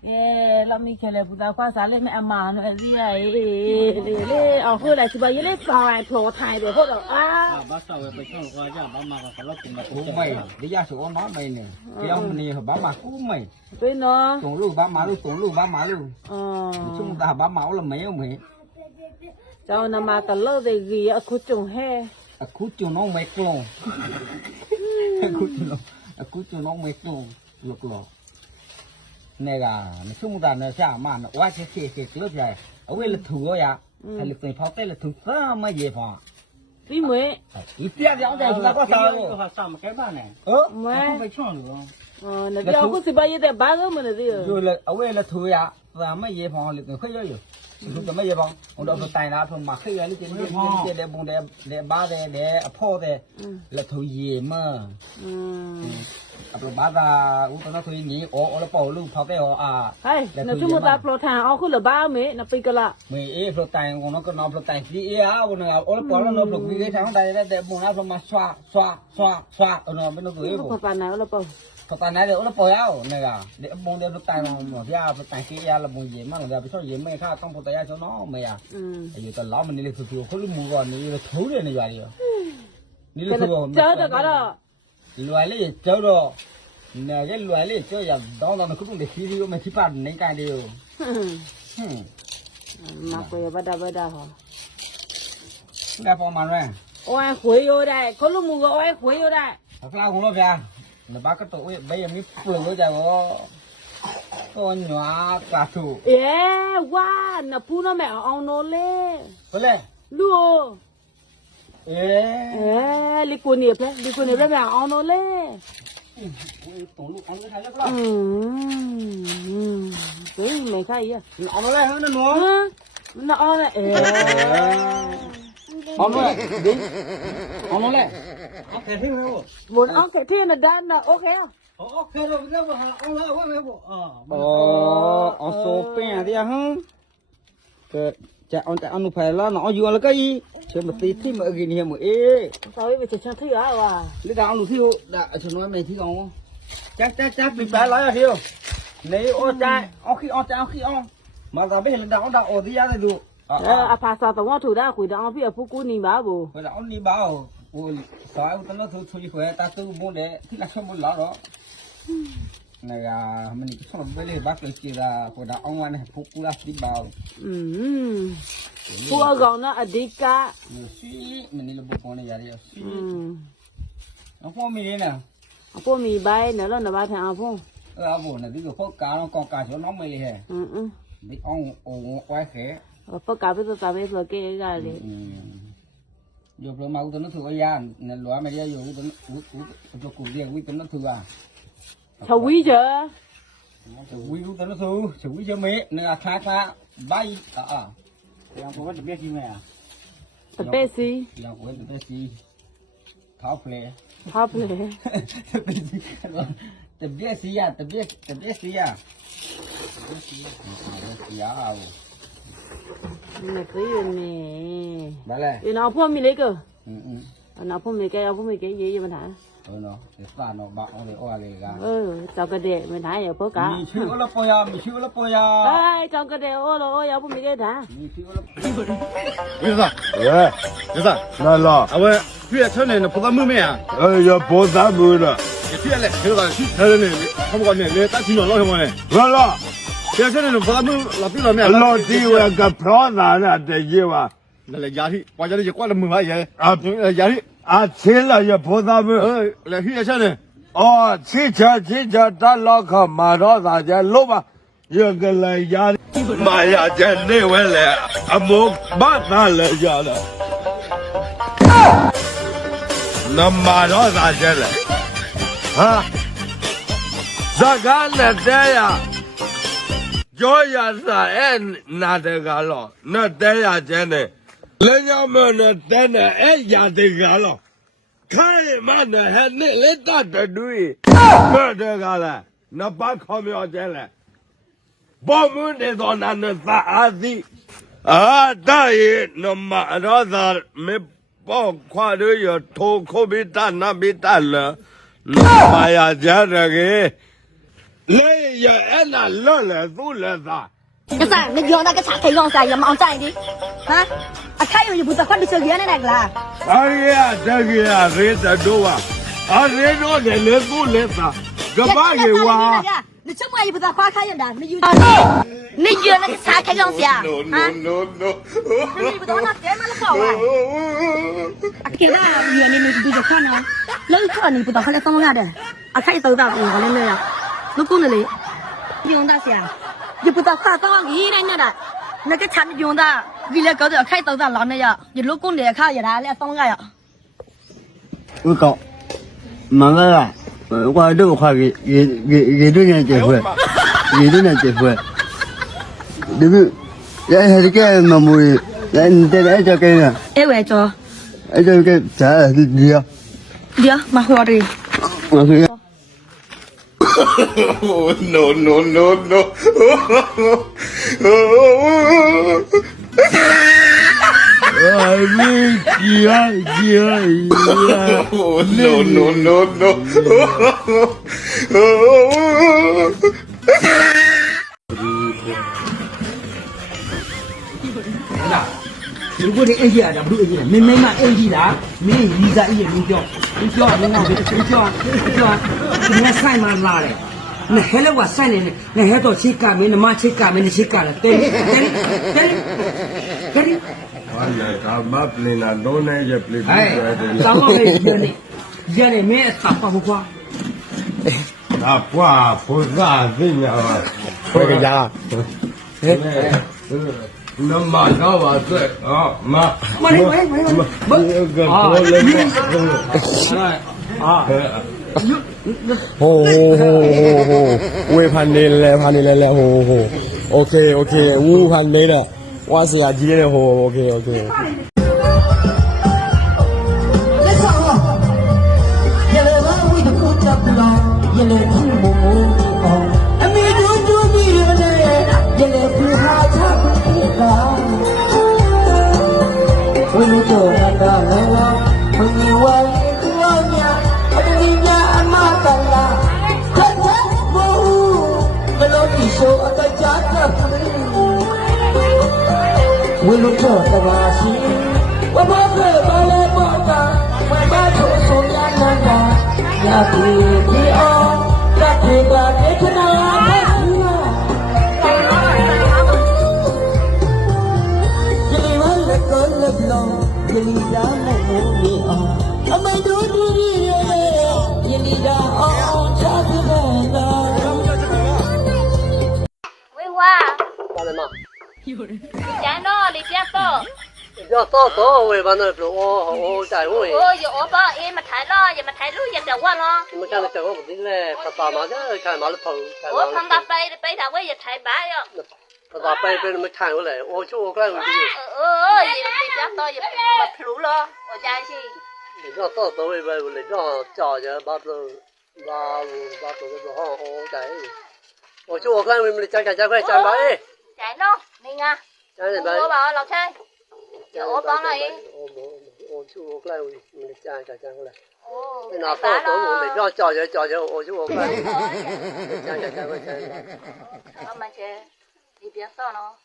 Eh, la mi kele buda kwa sa le me ama no e di ai e le le a ho la chu ba ye le sa ai plo thai de ho do a ba sa we pe chong kwa ja ba ma ka lo tin ma ku mai di ya su ma mai ne ki ong ni ba ma ku mai pe no tong lu ba ma lu tong lu ba ma lu ờ chung ta ba ma lu mai ông mai cho na ma ta lo de gi a khu chung he a khu chung no mai klong a khu chung no a khu chung no mai klong lu klong 那个，你父母在那下嘛，我去去去去去，为了土呀，他就跟跑带了土什么地方？你没？一点两点就那个啥了？啥没开办呢？哦，没。没抢着。哦，那个不是把一袋八个么的这个？有了，为了土呀，什么地方？你跟快要有。 ดูจะไม่ยอมองเราตัวตายนะผมมาขึ้นไอ้นี่จะนี่จะเดบุงเดเดบ้าเดเดอพ่อเดละทุยเมื่อกับบ้าตาอุตนาทุยนี้โอ้โอ้ละปอลูกเขาแก่อ๋ออะใช่เราชุ่มตาโปรทางเอาขึ้นละบ้าไหมนับปีกละมีเอโปรตายของน้องก็นองโปรตายที่เอ้าวันนั้นโอ้ละปอาแล้วน้องปลุกวิ่งทางใดได้แต่บุงนะพมมาสวาสวาสวาสวาเออน้องไม่น้องตัวเองผมปานไหนโอ้ละเป่า เขาตอนนั้นเดี๋ยวเราปล่อยเอาเนี่ยกเดี๋ยวบงเดี๋ยวเราตายมราหมดยาไปตายขี้ยาเราบงเยี่ยมมันเดี๋ยวไปช่วยเยี่ยมไม่ค่าต้องพูดแต่ยยาช่วยน้องมั้ยอะอืออยู่ตอนล้อมันนี่เลยคือคือเขาลูกมือก่อนนี่เลยทุเรียนนี่อยู่อะไนี่เลยคือเจ้าตัวก็รอรวยเลยเจ้ารอเนี่ยแกรวยเลยเจ้าอย่างดองตอนนั้นคุณต้องเด็กขี้ดีมันที่ปั่นในการเดียวฮึมาคุยบ้ดดาบ้ดดาหรอได้ประมาณไหมโอ้ยคุยอยู่ได้เขาลูกมือก็โอ้ยคุยอยู่ได้เราเล่าของเราเพีย 那把个刀我也没有没补了家伙，我拿个刀。耶，哇，那补了没？昂诺嘞？不嘞。路。耶。耶，你过年不？你过年不没昂诺嘞？嗯，嗯，嗯，对，没开呀。昂诺嘞，那么？嗯，那昂嘞，Omule, ding. Omule. thiên here we go. Bon, okay, here na dan na okay. Okay, rồi ờ, à, bây giờ mà ông lão ông lão bộ. Ờ, ông số bè thì à hông. Cái cha ông cha ông phải là nó vừa là cái chứ mà tí tí mà gì nhiều mà ê. Sao vậy mà chơi thứ à wa. Lý đạo ông thiếu đã cho nó mày thiếu không? Chắc chắc chắc bị bá nói là hiểu. Nếu ô trai, ông khi ông trai ông khi ông mà ra biết là đào đào ở đi ra rồi được. အဖာစာတော့ထူတာခွေတော့အဖေအဖူကူနေပါဘူးခွေတော့နေပါဘူးဟိုစာအုပ်တလို့ထူချွေခွေတာတူမုန်းတယ်ခိလာချမလာတော့နေရမနီချောဘယ်လေးဘာကိစ္စရာခွေတော့အောင်ဝနဲ့ဖူကူလာစီပါဘူးอืมဖူအကောင်တော့အဓိကစီမနီလဘပေါ်နေရရစီအဖော်မီလေးနော်အဖော်မီဘိုင်းနော်လောနဘာထန်အဖော်အဖော်နေဒီကိုခေါ်ကားတော့ကောက်ကားချောနောက်မေးလေဟဲ့อืม 你讲我我写。我不搞不都搞不说给人家的。有不嘛？我等那土呀，那罗嘛也有，我等我我我做古的，我等那土啊。他为着。Chú quý cũng tới nó thu, chú quý cho mẹ, nên là khá khá, bay, à à. Thì ông có biết gì mẹ à? Tập bê xí. Thì ông có tập bê xí. Tháo phê. Tháo phê. Tập bê xí à, tập bê, tập bê xí à. diabo. Me creio me. Vale. E não pô me ligo. Hum hum. Não pô me que não pô me que ninguém me dá. เออเนาะสตาร์เนาะบักเอาเลยโอ้อะไรกันเออจังกระเดะไม่ได้เหรอพ Piacere non fanno la più la mia. Lo dico è che prona la te lleva. Le yari, qua yari qua la mu va ye. Ah, yari. Ah, cela ye posa bu. Eh, le hi yachane. Oh, chi cha chi cha ta lo kha ma ro da ja lo ba. Ye ke le yari. Ma ya je ne we le. Amo ba ta le ya la. Na ma ro da je le. Ha. Zagale te ya. ကြောရစာအဲ့နာတကာလောနဲ့တဲရကျန်းနဲ့လင်းရောက်မနဲ့တဲနဲ့အဲ့ရတကာလောခိုင်မနဲ့ဟဲ့နဲ့လက်တတတွေးမတကာလာနပါခေါ်မြော်ကျန်းလဲဘောမွန်းနေတော်နာနဲ့သာအာသည်အာတရေနမရောသာမေပေါခွာရရထိုခိုဘိတနဘိတလနပါရကြရကေ 可别打那别打了，那妈呀，这这个。累呀，哎那乐了都了啥？那啥，那用那个茶开用啥也忙在的，啊，啊，开用也不知道换的是原来那个啦。哎呀，这个呀，人这多啊，啊，人多的了都了啥？干嘛给我？你这么也不知道花开用的，你有你用那个茶开用啥？啊，no no no。你不懂那干嘛了搞啊？啊，给那原来你你就看呢，老看你不知道后来怎么样的，啊，开走到我那那 nó cũng là lấy dùng ta xem giờ bây giờ ta tao nghĩ ra nha đã nó cái chăn dùng ta vì là cái đó khai tàu ra lắm này giờ giờ lúc cũng để khai giờ đã là xong rồi à? ừ cậu mà cái là qua đâu qua gì gì gì gì đó này chỉ phải gì đó này chỉ phải đúng vậy thì cái mà mùi anh tên ấy cho cái nè ấy về cho ấy cho cái chả là à? đi mà hoa đi mà hoa no, no, no, no. I mean, yeah, yeah, yeah. No, no, no, no. လူကိုယ်တိုင်အိတ်ကြီးရတာဘလို့အိတ်ကြီးလဲမင်းမိမအိတ်ကြီးလားမင်းရီစာအိတ်ရဲ့မင်းပြောမင်းပြောမင်းငေါ့ပဲမင်းပြောမင်းပြောမင်းဆိုင်မှာလာတယ်နဲ့ဟဲလောကဆိုင်နေနဲ့ဟဲတော့ချိကမင်းနမချိကမင်းချိကလားတဲတဲတဲတဲဟာရကာမပလင်လာတော့နေရပလင်ဟဲ့တောင်းလို့ရနေရနေမင်းအသာပါဘွာဒါပွားဖို့သာသိညာပါဘယ်ကြာဟဲ့ 不， Ga ko le ma. 啊， โอ้โหโหโหโหเวพันนี่แหละพันนี่แหละโหโหโอเคโอเควูพันนี่แหละว่าเสียကြီးတယ်โหโอเคโอเค ဝင်းလို့တော့တပါစီဝမဖဲပါလေ 我路过他家时，我抱着抱了抱他，我把手松了松他，他低头，他低头，他看我，看我，看我，看我。离我可远了，离家么么咪啊，我迷路了，离家，离家，我找不到家。喂，花。家人吗？讲到你别到，要到多尾巴那不我我在位。我有我把也没抬了，也没抬路，也在问了。你们看那小伙不是嘞，他打麻将看马路跑，看我碰到背的背他我也抬白了。他打被被你们看过来，我就我看回去。呃呃，也你别到也没铺了，我相信。你这到多尾巴，你这叫人把这把把这个好我在。我就我看你们加加加快加吧哎我帮车你别算了